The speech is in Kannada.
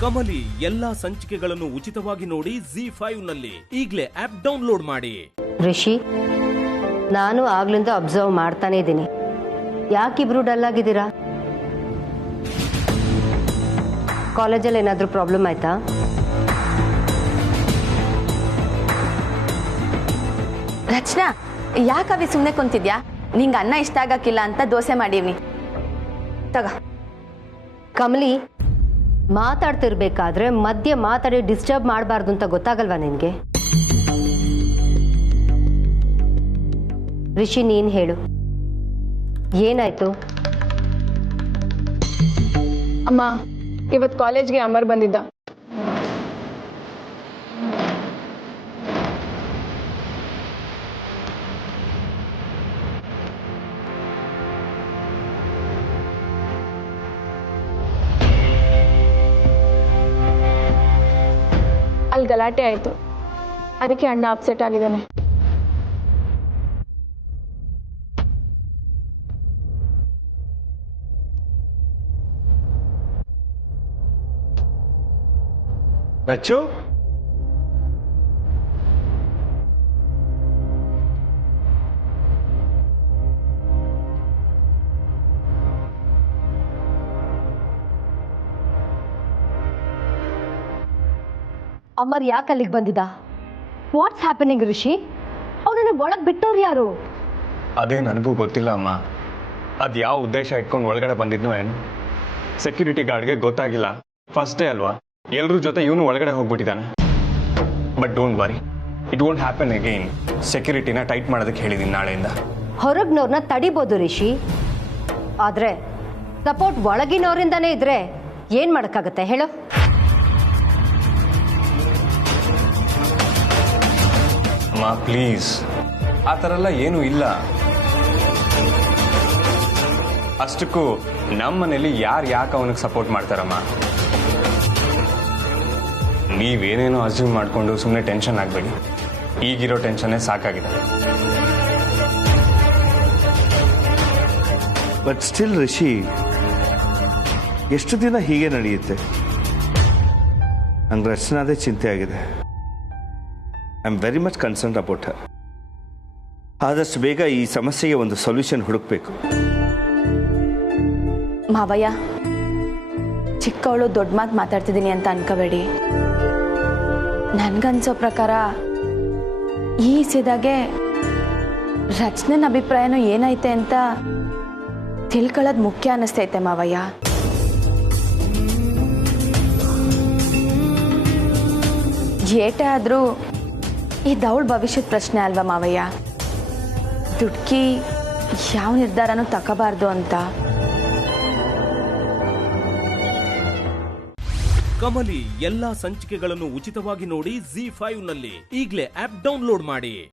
ಕಮಲಿ ಎಲ್ಲಾ ಸಂಚಿಕೆಗಳನ್ನು ಉಚಿತವಾಗಿ ನೋಡಿ ZEE5 ನಲ್ಲಿ ಈಗಲೇ ಆಪ್ ಡೌನ್ಲೋಡ್ ಮಾಡಿ. ರಿಷಿ, ನಾನು ಆಗ್ಲಿಂದ ಅಬ್ಸರ್ವ್ ಮಾಡ್ತಾನೆ ಇದ್ದೀನಿ. ಯಾಕಿಬ್ರು ಡಲ್ ಆಗಿದ್ದೀರಾ? ಕಾಲೇಜಲ್ಲಿ ಏನಾದರೂ ಪ್ರಾಬ್ಲಮ್ ಆಯ್ತಾ? ರಚನಾ, ಯಾಕವಿ ಸುಮ್ಮನೆ ಕುಂತಿದ್ಯಾ? ನಿಂಗೆ ಅನ್ನ ಇಷ್ಟ ಆಗಕ್ಕಿಲ್ಲ ಅಂತ ದೋಸೆ ಮಾಡೀವ್ನಿ, ತಗ. ಕಮಲಿ, ಮಾತಾಡ್ತಿರ್ಬೇಕಾದ್ರೆ ಮಧ್ಯೆ ಮಾತಾಡಿ ಡಿಸ್ಟರ್ಬ್ ಮಾಡಬಾರ್ದು ಅಂತ ಗೊತ್ತಾಗಲ್ವಾ ನಿನಗೆ? ರಿಷಿ, ನೀನು ಹೇಳು, ಏನಾಯ್ತು? ಅಮ್ಮ, ಇವತ್ತು ಕಾಲೇಜ್ಗೆ ಅಮರ್ ಬಂದಿದ್ದ. ಅಲ್ಲಿ ಗಲಾಟೆ ಆಯಿತು, ಅದಕ್ಕೆ ಅಣ್ಣ ಅಪ್ಸೆಟ್ ಆಗಿದ್ದಾನೆ. ರಚ್ಚು, ಅಮರ್ ಯಾಕೆ ಅಲ್ಲಿಗೆ ಬಂದಿದ್ದ? What's happening Rishi? ಅವನನ್ನು ಒಳಗೆ ಬಿಟ್ಟವ್ರು ಯಾರು? ಅದೇ ನನಗೂ ಗೊತ್ತಿಲ್ಲ ಅಮ್ಮ. ಅದು ಯಾವ ಉದ್ದೇಶ ಇಟ್ಕೊಂಡು ಒಳಗಡೆ ಬಂದಿದ್ನು ಏನು ಸೆಕ್ಯೂರಿಟಿ ಗಾರ್ಡ್ಗೆ ಗೊತ್ತಾಗಿಲ್ಲ. ಫಸ್ಟ್ ಡೇ ಅಲ್ವಾ, ಎಲ್ಲರ ಜೊತೆ ಇವನು ಒಳಗಡೆ ಹೋಗ್ಬಿಟ್ಟಿದ್ದಾನೆ. But don't worry, it won't happen again. ಸೆಕ್ಯೂರಿಟಿನ ಟೈಟ್ ಮಾಡೋದಕ್ಕೆ ಹೇಳಿದ್ದೀನಿ ನಾಳೆಯಿಂದ. ಹೊರಗ್ನವ್ರನ್ನ ತಡಿಬೋದು ರಿಷಿ, ಆದರೆ ಸಪೋರ್ಟ್ ಒಳಗಿನವರಿಂದಾನೇ ಇದ್ರೆ ಏನು ಮಾಡೋಕ್ಕಾಗತ್ತೆ ಹೇಳು? ಅಮ್ಮ ಪ್ಲೀಸ್, ಆ ಥರ ಎಲ್ಲ ಏನೂ ಇಲ್ಲ. ಅಷ್ಟಕ್ಕೂ ನಮ್ಮ ಮನೇಲಿ ಯಾಕೆ ಅವನಿಗೆ ಸಪೋರ್ಟ್ ಮಾಡ್ತಾರಮ್ಮ? ನೀವೇನೇನೋ ಅಸ್ಯೂಮ್ ಮಾಡಿಕೊಂಡು ಸುಮ್ಮನೆ ಟೆನ್ಷನ್ ಆಗಬೇಡಿ. ಈಗಿರೋ ಟೆನ್ಷನ್ನೇ ಸಾಕಾಗಿದೆ. ಬಟ್ ಸ್ಟಿಲ್ ರಿಷಿ, ಎಷ್ಟು ದಿನ ಹೀಗೆ ನಡೆಯುತ್ತೆ? ನಂಗೆ ರಚನಾದೇ ಚಿಂತೆ ಆಗಿದೆ. I am very much concerned about her. ಆದಷ್ಟು ಬೇಗ ಈ ಸಮಸ್ಯೆಗೆ ಒಂದು ಸೊಲ್ಯೂಷನ್ ಹುಡುಕಬೇಕು. ಮಾವಯ್ಯ, ಚಿಕ್ಕವಳು ದೊಡ್ಡ ಮಾತು ಮಾತಾಡ್ತಿದ್ದೀನಿ ಅಂತ ಅನ್ಕೋಬೇಡಿ. ನನ್ಗನ್ಸೋ ಪ್ರಕಾರ ಈ ಸಿದಾಗೆ ರಚನನ ಅಭಿಪ್ರಾಯನೂ ಏನೈತೆ ಅಂತ ತಿಳ್ಕೊಳ್ಳೋದು ಮುಖ್ಯ ಅನ್ನಿಸ್ತೈತೆ ಮಾವಯ್ಯ. ಏಟೇ ಆದರೂ ಇದವಳ ಭವಿಷ್ಯದ ಪ್ರಶ್ನೆ ಅಲ್ವಾ ಮಾವಯ್ಯ? ದುಡ್ಕಿ ಯಾವ ನಿರ್ಧಾರನೂ ತಗೋಬಾರ್ದು ಅಂತ. ಕಮಲಿ ಎಲ್ಲಾ ಸಂಚಿಕೆಗಳನ್ನು ಉಚಿತವಾಗಿ ನೋಡಿ ZEE5 ನಲ್ಲಿ ಈಗಲೇ ಆಪ್ ಡೌನ್ಲೋಡ್ ಮಾಡಿ.